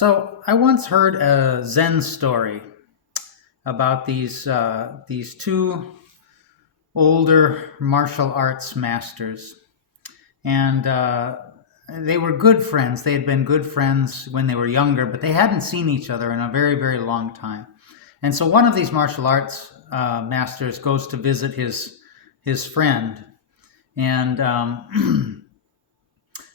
So I once heard a Zen story about these two older martial arts masters, and they were good friends. They had been good friends when they were younger, but they hadn't seen each other in a very, very long time. And so one of these martial arts masters goes to visit his friend, and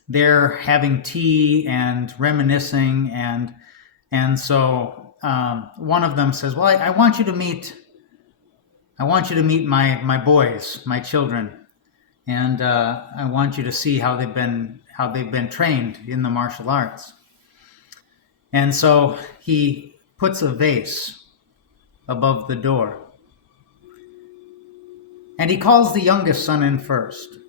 they're having tea and reminiscing, and so one of them says, "Well, I want you to meet. I want you to meet my boys, my children, and I want you to see how they've been trained in the martial arts." And so he puts a vase above the door, and he calls the youngest son in first.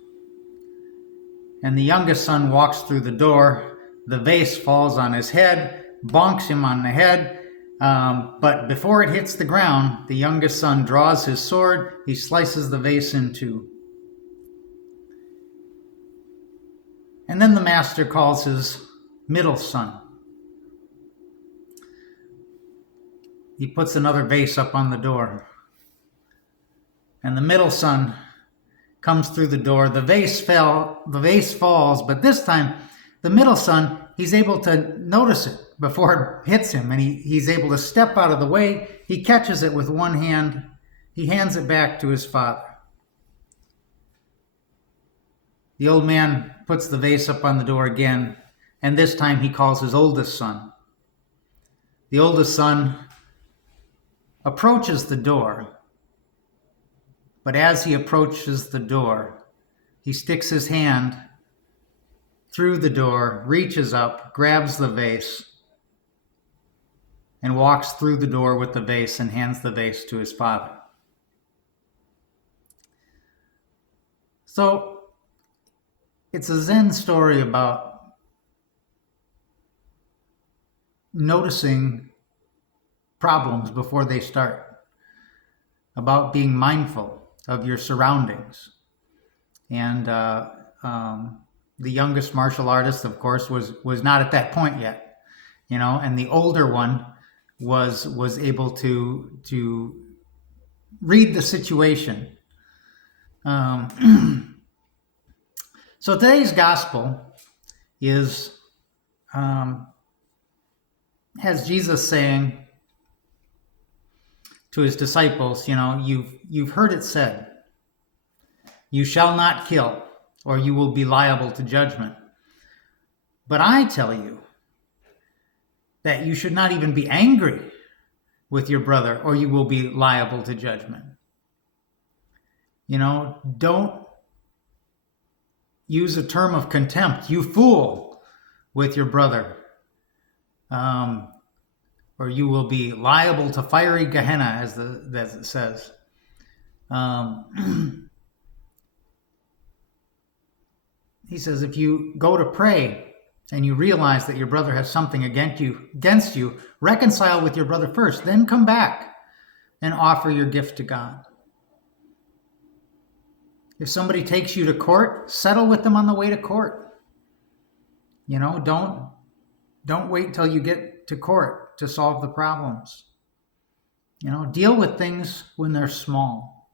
And the youngest son walks through the door. The vase falls on his head, bonks him on the head. But before it hits the ground, the youngest son draws his sword. He slices the vase in two. And then the master calls his middle son. He puts another vase up on the door. And the middle son comes through the door. The vase falls, but this time the middle son, he's able to notice it before it hits him, and he's able to step out of the way. He catches it with one hand. He hands it back to his father. The old man puts the vase up on the door again, and this time he calls his oldest son. The oldest son approaches the door. But as he approaches the door, he sticks his hand through the door, reaches up, grabs the vase, and walks through the door with the vase and hands the vase to his father. So it's a Zen story about noticing problems before they start, about being mindful of your surroundings. And the youngest martial artist, of course, was not at that point yet, and the older one was able to read the situation. So today's gospel has Jesus saying to his disciples, you've heard it said, "You shall not kill, or you will be liable to judgment. But I tell you that you should not even be angry with your brother, or you will be liable to judgment." Don't use a term of contempt, "You fool," with your brother. Or you will be liable to fiery Gehenna, as it says. He says, if you go to pray and you realize that your brother has something against you, reconcile with your brother first, then come back and offer your gift to God. If somebody takes you to court, settle with them on the way to court. Don't wait till you get to court to solve the problems. Deal with things when they're small.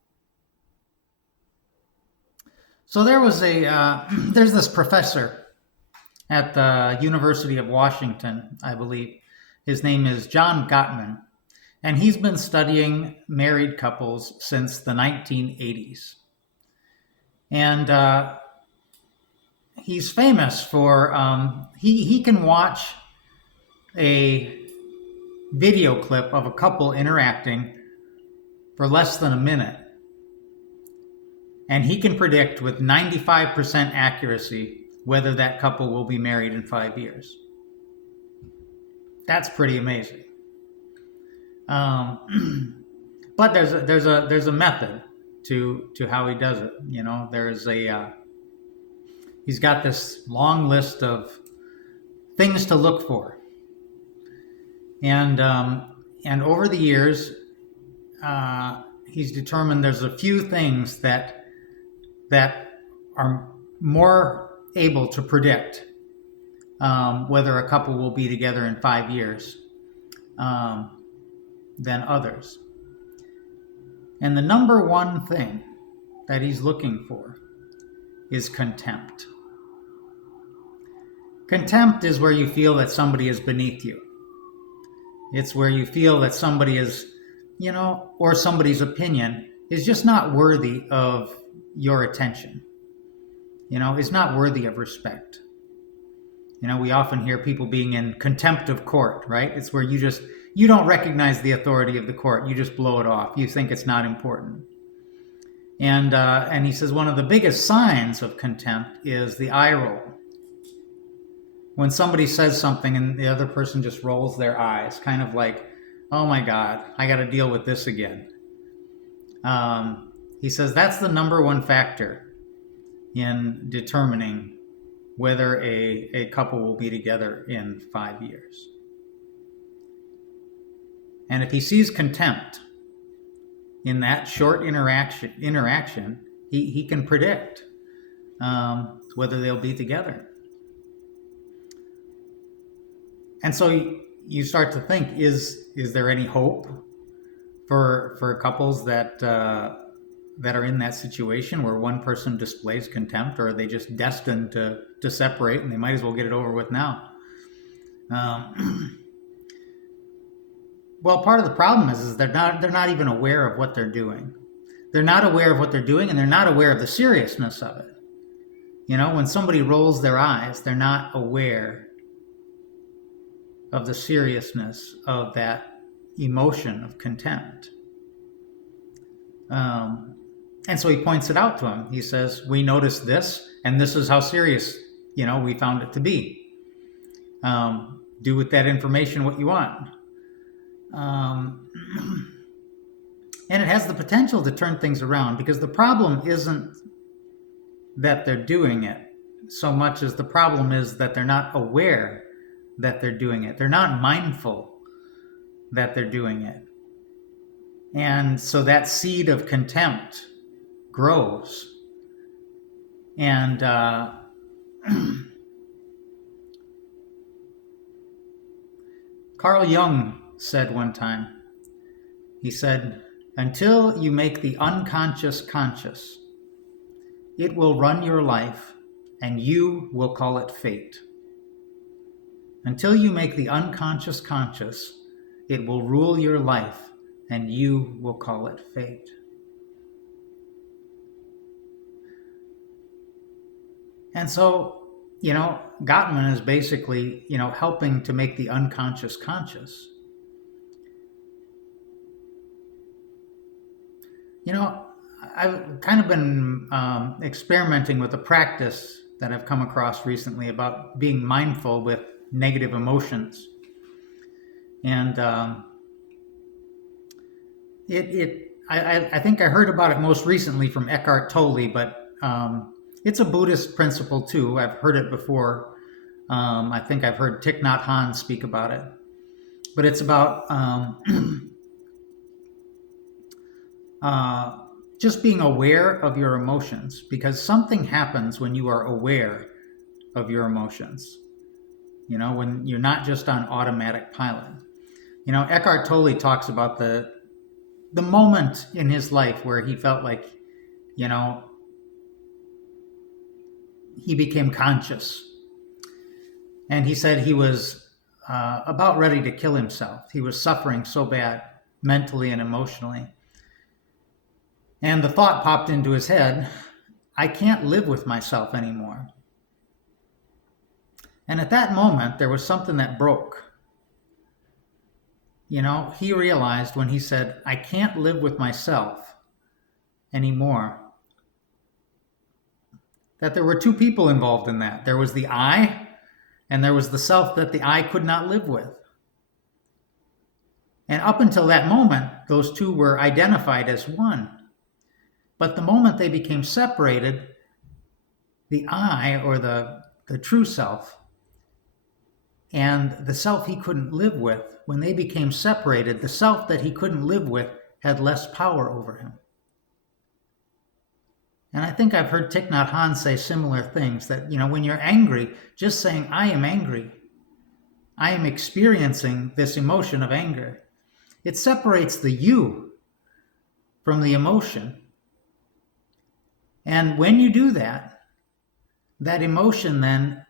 So there's this professor at the University of Washington, I believe. His name is John Gottman, and he's been studying married couples since the 1980s. And he's famous for, he can watch a video clip of a couple interacting for less than a minute, and he can predict with 95% accuracy whether that couple will be married in 5 years. That's pretty amazing. But there's a method to how he does it. He's got this long list of things to look for. And over the years, he's determined there's a few things that are more able to predict whether a couple will be together in 5 years than others. And the number one thing that he's looking for is contempt. Contempt is where you feel that somebody is beneath you. It's where you feel that somebody is, or somebody's opinion is just not worthy of your attention. Is not worthy of respect. We often hear people being in contempt of court, right? It's where you don't recognize the authority of the court. You just blow it off. You think it's not important. And he says one of the biggest signs of contempt is the eye roll. When somebody says something and the other person just rolls their eyes, kind of like, oh my God, I got to deal with this again. He says that's the number one factor in determining whether a couple will be together in 5 years. And if he sees contempt in that short interaction, he can predict whether they'll be together. And so you start to think, is there any hope for couples that are in that situation where one person displays contempt, or are they just destined to separate and they might as well get it over with now? Well, part of the problem is they're not even aware of what they're doing. They're not aware of what they're doing, and they're not aware of the seriousness of it. When somebody rolls their eyes, they're not aware of the seriousness of that emotion of contempt. And so he points it out to him. He says, we noticed this, and this is how serious, we found it to be. Do with that information what you want. And it has the potential to turn things around, because the problem isn't that they're doing it so much as the problem is that they're not aware that they're doing it. They're not mindful that they're doing it. And so that seed of contempt grows. And Carl Jung said one time, he said, until you make the unconscious conscious, it will run your life and you will call it fate. Until you make the unconscious conscious, it will rule your life and you will call it fate. And so, Gottman is basically, helping to make the unconscious conscious. I've kind of been experimenting with a practice that I've come across recently about being mindful with negative emotions. And I think I heard about it most recently from Eckhart Tolle, but it's a Buddhist principle too. I've heard it before. I think I've heard Thich Nhat Hanh speak about it. But it's about just being aware of your emotions, because something happens when you are aware of your emotions. When you're not just on automatic pilot. Eckhart Tolle talks about the moment in his life where he felt like, he became conscious. And he said he was about ready to kill himself. He was suffering so bad, mentally and emotionally. And the thought popped into his head, I can't live with myself anymore. And at that moment, there was something that broke. He realized when he said, I can't live with myself anymore, that there were two people involved in that. There was the I, and there was the self that the I could not live with. And up until that moment, those two were identified as one. But the moment they became separated, the I, or the true self, and the self he couldn't live with, when they became separated, the self that he couldn't live with had less power over him. And I think I've heard Thich Nhat Hanh say similar things, that, when you're angry, just saying, I am angry, I am experiencing this emotion of anger, it separates the you from the emotion. And when you do that, that emotion then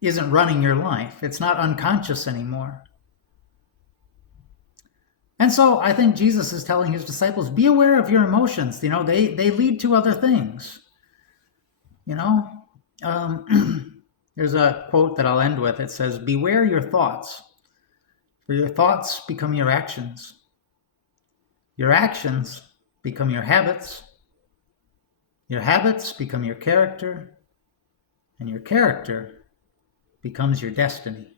isn't running your life. It's not unconscious anymore. And so I think Jesus is telling his disciples, be aware of your emotions. They lead to other things. There's a quote that I'll end with. It says, beware your thoughts, for your thoughts become your actions. Your actions become your habits. Your habits become your character. And your character becomes your destiny.